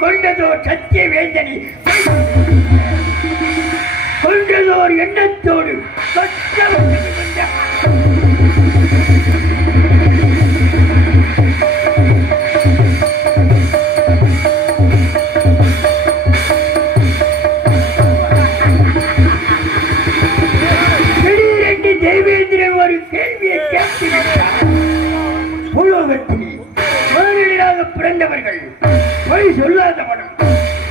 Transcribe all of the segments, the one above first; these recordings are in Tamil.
கொண்டதோர் சத்திய வேந்தனி கொண்டதோர் எண்ணத்தோடு திடீரென்று தேவேந்திரன் ஒரு கேள்வியை கேட்டுவிட்டார். உலகத்தில் மாநிலராக பிறந்தவர்கள் பொய் சொல்லாதவனும்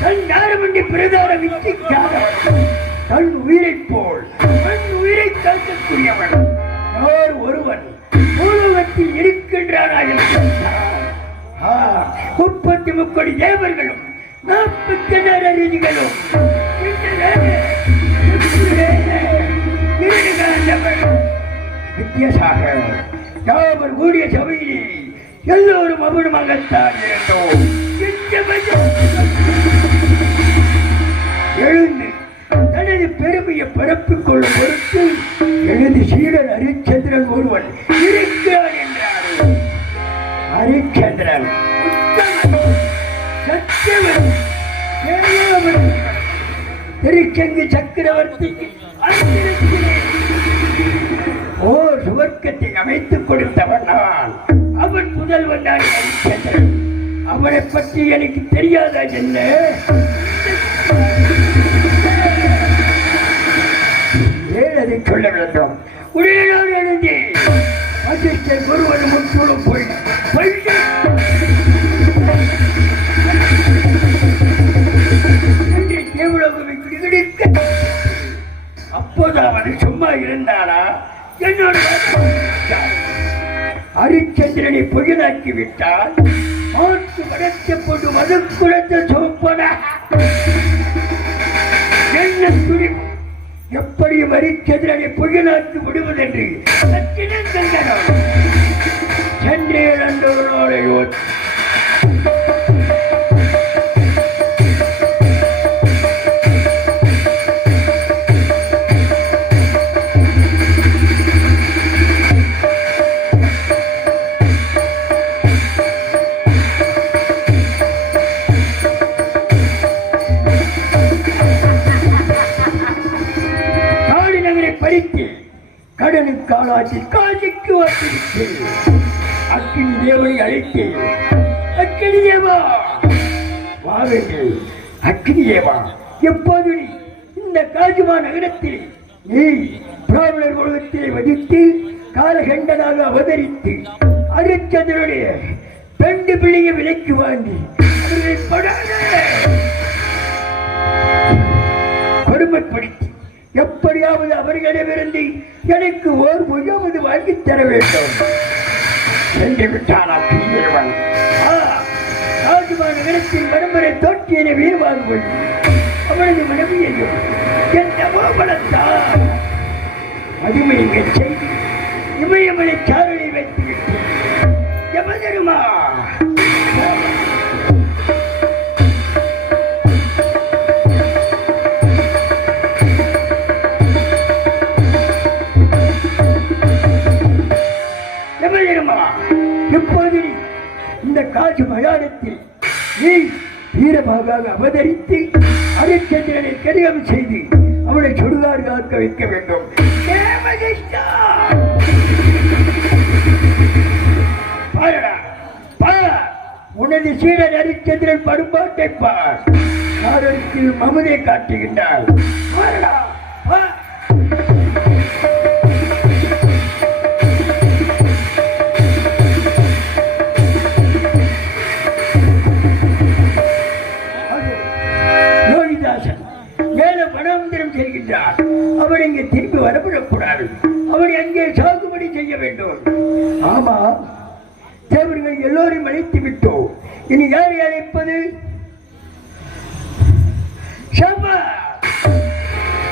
தன் நாரமண்டி பிரதான வித்திக்காதவன் தன் உயிரை போல் தன் உயிரை காக்கக்கூடியவன் யார் ஒருவன் பூலோகத்தில் இருக்கின்றானா என்று 33 தேவர்களும் 46 ரிஷிகளும் வித்தியாசாக யாவர் கூடிய சபையிலே எல்லோரும் அவனுமாகத்தான் இருந்தோம். எழுந்து தனது பெருமையை பரப்பிக் கொள்ளும் பொருட்டு எனது சீடன் ஹரிச்சந்திரன் ஒருவன் இருக்கிறான் என்றார். ஹரிச்சந்திரன் திருச்செங்கு சக்கரவர்த்திக்கு ஓர் சுவர்க்கத்தை அமைத்துக் கொடுத்தவன் நான். அவன் முதல்வன் தான் ஹரிச்சந்திரன். அவனை பற்றி எனக்கு தெரியாதா என்ன? ஏன் அதை சொல்ல வேண்டும்? உடனே நான் எழுதி அதிர்ஷ்டர் ஒருவன் முற்றுளும் போய் தேவலோகமை குடிகடிக்க அப்போது அவன் சும்மா இருந்தானா? என்னோட ஹரிச்சந்திரனை பொய்யனாக்கி விட்டால் மாற்று வடத்தை கொண்டு மது குழந்தை சோப்பன என்ன துணிவு! எப்படியும் ஹரிச்சந்திரனை பொய்யனாக்கி விடுவதென்று சந்திரனோடையோ காலாட்சி காட்சிக்கு வந்திருக்கேன். அக்கினி தேவனை அழைத்தேன். அக்கினி தேவா வாருங்கள். அக்கினி தேவா, எப்போது நீ இந்த காஜுமா நகரத்தில் நீ பிராமணர் உலகத்திலே வதித்து காலகண்டனாக அவதரித்து ஹரிச்சந்திரனுடைய 2 பிள்ளையை விலைக்கு வாங்கி கொடுமைப்படுத்தி எப்படியாவது அவர்களிடமிருந்து எனக்கு ஓர் பொய்யாவது வாங்கி தர வேண்டும் என்று விட்டான் அக்கினிதேவன். ராஜ்மா நகரத்தின் பரம்பரை தோற்றியனை வீரவாங்குவது அவனது மனைவியையும் என்னவோ வளர்த்தான். மதுமையை செய்து இமயமலை சாரலை வைத்துவிட்டு எமதருமா எப்போது இந்த காட்சி மயானத்தில் நீ வீரமாக அவதரித்து ஹரிச்சந்திரனை கடிதம் செய்து அவனை சுடுகாடு காக்க வைக்க வேண்டும். உனது சீடன் ஹரிச்சந்திரன் படுபாட்டை பார். காரத்தில் மமதை காட்டுகின்றார். செல்கின்றார். அவர் இங்கே திரும்பி வரவிடக்கூடாது. அவர் எங்கே சாகுபடி செய்ய வேண்டும். ஆமா, தேவர்கள் எல்லோரும் அழைத்து விட்டோம். இனி யாரை அழைப்பது?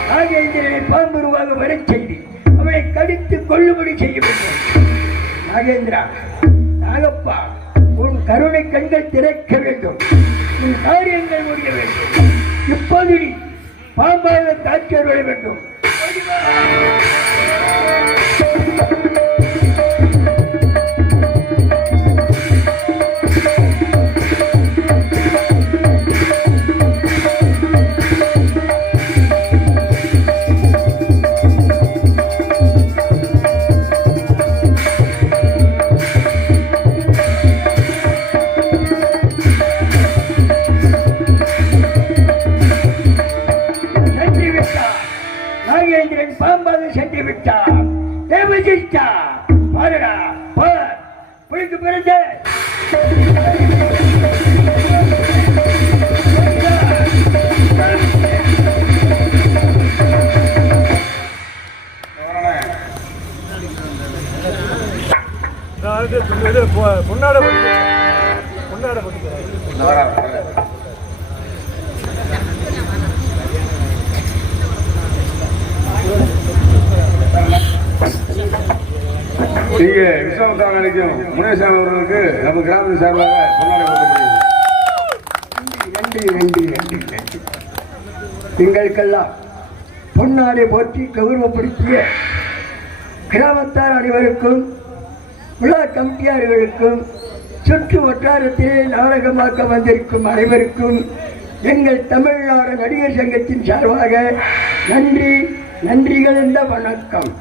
நாகேந்திரனை பாம்புருவாக வரச் செய்து அவனை கடித்து கொள்ளுபடி செய்ய வேண்டும். நாகேந்திரா, நாகப்பா, உன் கருணை கண்கள் திறக்க வேண்டும். உன் காரியங்கள் முடிய வேண்டும். இப்போது நீ பாம்பாக காட்சி வர வேண்டும். நாகேந்திரன் பாம்பாக சென்று விட்டார். தேவசிஷ்டா, பாருடா, பார், புளிக்கு பிறந்த இங்கே விஸ்வநாதன் நினைக்கும் முனேசாமி அவர்களுக்கு நம்ம கிராமத்தின் சார்பாக எங்களுக்கெல்லாம் பொன்னாடை போற்றி கௌரவப்படுத்திய கிராமத்தார் அனைவருக்கும், விழா கமிட்டியாளர்களுக்கும், சுற்று வட்டாரத்திலே நாடகமாக்க வந்திருக்கும் அனைவருக்கும் எங்கள் தமிழ்நாடு நடிகர் சங்கத்தின் சார்பாக நன்றி, நன்றிகள் என்ற வணக்கம்.